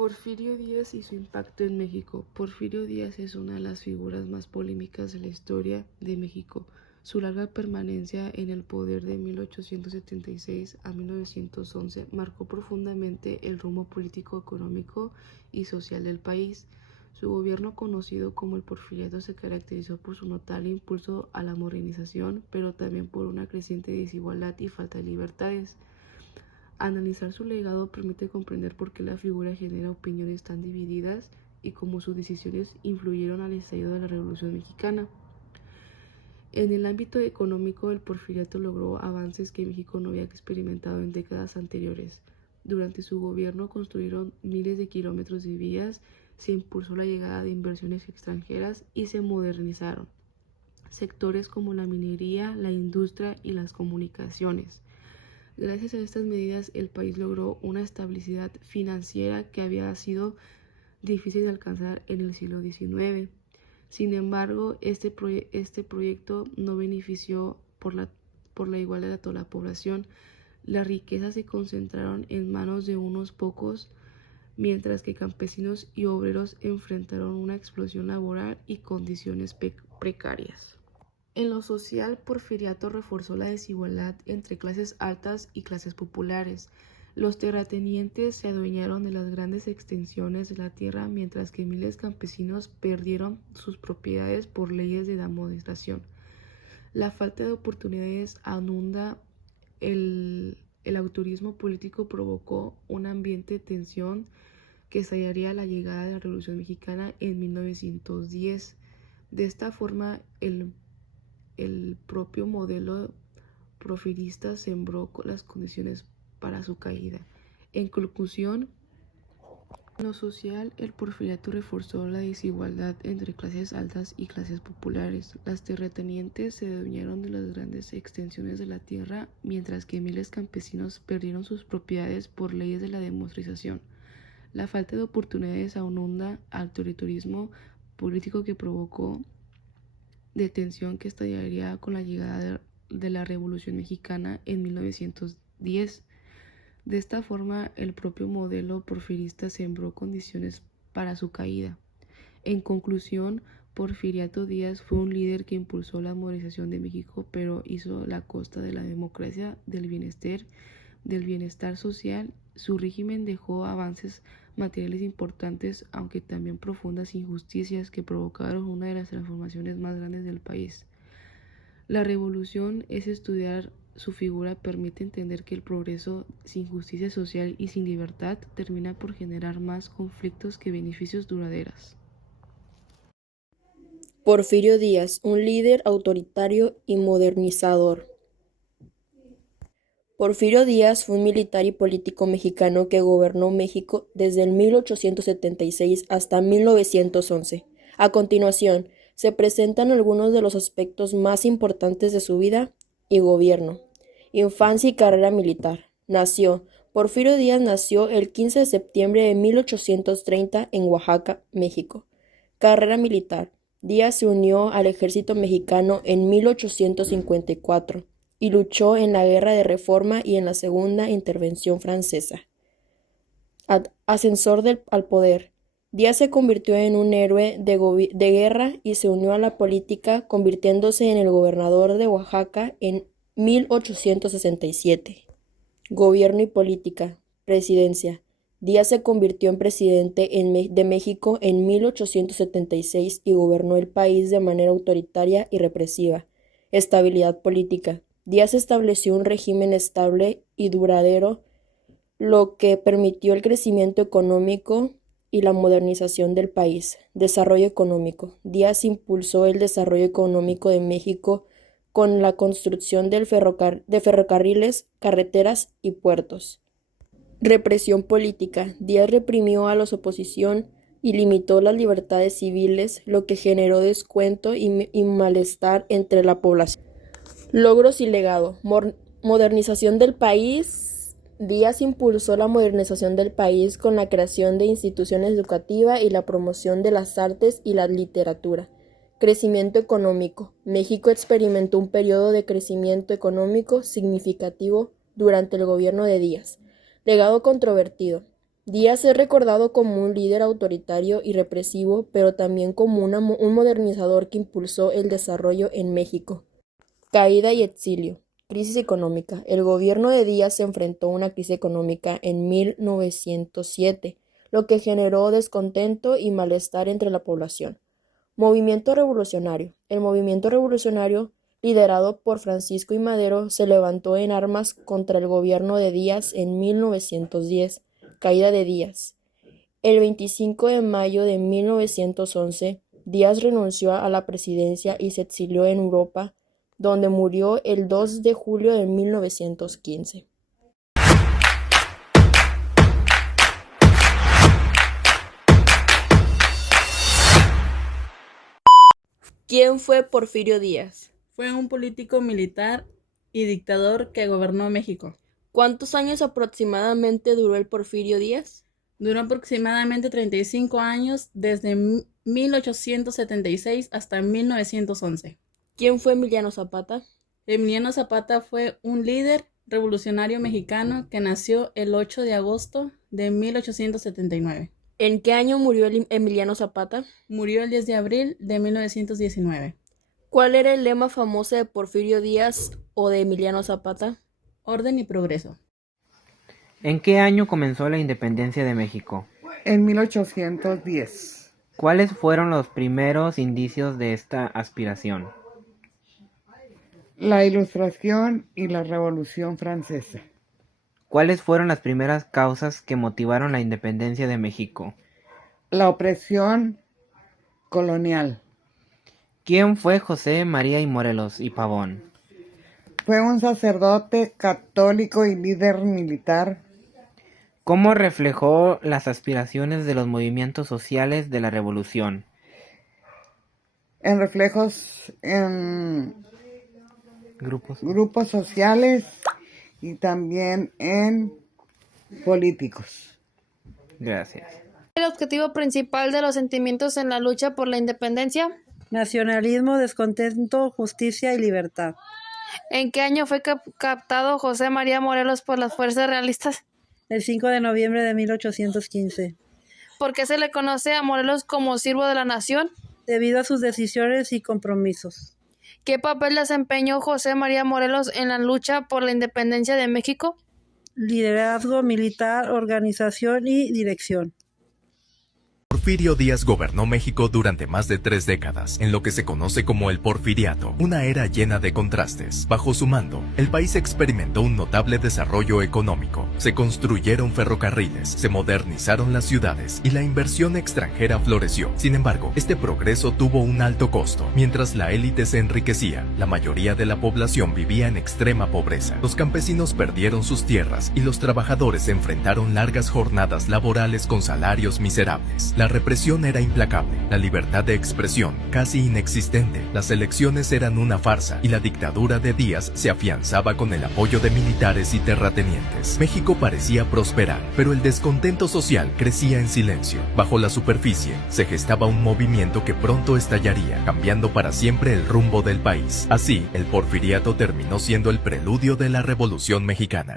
Porfirio Díaz y su impacto en México. Porfirio Díaz es una de las figuras más polémicas de la historia de México. Su larga permanencia en el poder de 1876 a 1911 marcó profundamente el rumbo político, económico y social del país. Su gobierno, conocido como el Porfiriato, se caracterizó por su notable impulso a la modernización, pero también por una creciente desigualdad y falta de libertades. Analizar su legado permite comprender por qué la figura genera opiniones tan divididas y cómo sus decisiones influyeron al estallido de la Revolución Mexicana. En el ámbito económico, el Porfiriato logró avances que México no había experimentado en décadas anteriores. Durante su gobierno construyeron miles de kilómetros de vías, se impulsó la llegada de inversiones extranjeras y se modernizaron sectores como la minería, la industria y las comunicaciones. Gracias a estas medidas, el país logró una estabilidad financiera que había sido difícil de alcanzar en el siglo XIX. Sin embargo, este proyecto no benefició por la igualdad de toda la población. Las riquezas se concentraron en manos de unos pocos, mientras que campesinos y obreros enfrentaron una explosión laboral y condiciones precarias. En lo social, Porfiriato reforzó la desigualdad entre clases altas y clases populares. Los terratenientes se adueñaron de las grandes extensiones de la tierra, mientras que miles de campesinos perdieron sus propiedades por leyes de demostración. La falta de oportunidades anunda el autorismo político provocó un ambiente de tensión que estallaría a la llegada de la Revolución Mexicana en 1910. De esta forma, el propio modelo porfirista sembró las condiciones para su caída. En conclusión, en lo social, el porfiriato reforzó la desigualdad entre clases altas y clases populares. Las terratenientes se adueñaron de las grandes extensiones de la tierra, mientras que miles de campesinos perdieron sus propiedades por leyes de la demostración. La falta de oportunidades aununda al autoritarismo político que provocó de tensión que estallaría con la llegada de la Revolución Mexicana en 1910. De esta forma, el propio modelo porfirista sembró condiciones para su caída. En conclusión, Porfiriato Díaz fue un líder que impulsó la modernización de México, pero hizo la costa de la democracia, del bienestar social. Su régimen dejó avances materiales importantes, aunque también profundas injusticias que provocaron una de las transformaciones más grandes del país. La revolución es estudiar su figura permite entender que el progreso sin justicia social y sin libertad termina por generar más conflictos que beneficios duraderos. Porfirio Díaz, un líder autoritario y modernizador. Porfirio Díaz fue un militar y político mexicano que gobernó México desde el 1876 hasta 1911. A continuación, se presentan algunos de los aspectos más importantes de su vida y gobierno. Infancia y carrera militar. Porfirio Díaz nació el 15 de septiembre de 1830 en Oaxaca, México. Carrera militar. Díaz se unió al ejército mexicano en 1854 y luchó en la Guerra de Reforma y en la Segunda Intervención Francesa. Ascensor al poder. Díaz se convirtió en un héroe de guerra y se unió a la política, convirtiéndose en el gobernador de Oaxaca en 1867. Gobierno y política. Presidencia. Díaz se convirtió en presidente de México en 1876 y gobernó el país de manera autoritaria y represiva. Estabilidad política. Díaz estableció un régimen estable y duradero, lo que permitió el crecimiento económico y la modernización del país. Desarrollo económico. Díaz impulsó el desarrollo económico de México con la construcción de ferrocarriles, carreteras y puertos. Represión política. Díaz reprimió a la oposición y limitó las libertades civiles, lo que generó descontento y malestar entre la población. Logros y legado. Modernización del país. Díaz impulsó la modernización del país con la creación de instituciones educativas y la promoción de las artes y la literatura. Crecimiento económico. México experimentó un periodo de crecimiento económico significativo durante el gobierno de Díaz. Legado controvertido. Díaz es recordado como un líder autoritario y represivo, pero también como un modernizador que impulsó el desarrollo en México. Caída y exilio. Crisis económica. El gobierno de Díaz se enfrentó a una crisis económica en 1907, lo que generó descontento y malestar entre la población. Movimiento revolucionario. El movimiento revolucionario, liderado por Francisco I. Madero, se levantó en armas contra el gobierno de Díaz en 1910. Caída de Díaz. El 25 de mayo de 1911, Díaz renunció a la presidencia y se exilió en Europa, donde murió el 2 de julio de 1915. ¿Quién fue Porfirio Díaz? Fue un político militar y dictador que gobernó México. ¿Cuántos años aproximadamente duró el Porfirio Díaz? Duró aproximadamente 35 años, desde 1876 hasta 1911. ¿Quién fue Emiliano Zapata? Emiliano Zapata fue un líder revolucionario mexicano que nació el 8 de agosto de 1879. ¿En qué año murió Emiliano Zapata? Murió el 10 de abril de 1919. ¿Cuál era el lema famoso de Porfirio Díaz o de Emiliano Zapata? Orden y progreso. ¿En qué año comenzó la independencia de México? En 1810. ¿Cuáles fueron los primeros indicios de esta aspiración? La Ilustración y la Revolución Francesa. ¿Cuáles fueron las primeras causas que motivaron la independencia de México? La opresión colonial. ¿Quién fue José María y Morelos y Pavón? Fue un sacerdote católico y líder militar. ¿Cómo reflejó las aspiraciones de los movimientos sociales de la Revolución? En reflejos en Grupos sociales y también en políticos. Gracias. El objetivo principal de los sentimientos en la lucha por la independencia. Nacionalismo, descontento, justicia y libertad. ¿En qué año fue captado José María Morelos por las fuerzas realistas? El 5 de noviembre de 1815. ¿Por qué se le conoce a Morelos como siervo de la nación? Debido a sus decisiones y compromisos. ¿Qué papel desempeñó José María Morelos en la lucha por la independencia de México? Liderazgo militar, organización y dirección. Porfirio Díaz gobernó México durante más de 3 décadas, en lo que se conoce como el Porfiriato, una era llena de contrastes. Bajo su mando, el país experimentó un notable desarrollo económico. Se construyeron ferrocarriles, se modernizaron las ciudades y la inversión extranjera floreció. Sin embargo, este progreso tuvo un alto costo. Mientras la élite se enriquecía, la mayoría de la población vivía en extrema pobreza. Los campesinos perdieron sus tierras y los trabajadores enfrentaron largas jornadas laborales con salarios miserables. La represión era implacable, la libertad de expresión casi inexistente, las elecciones eran una farsa y la dictadura de Díaz se afianzaba con el apoyo de militares y terratenientes. México parecía prosperar, pero el descontento social crecía en silencio. Bajo la superficie se gestaba un movimiento que pronto estallaría, cambiando para siempre el rumbo del país. Así, el porfiriato terminó siendo el preludio de la Revolución Mexicana.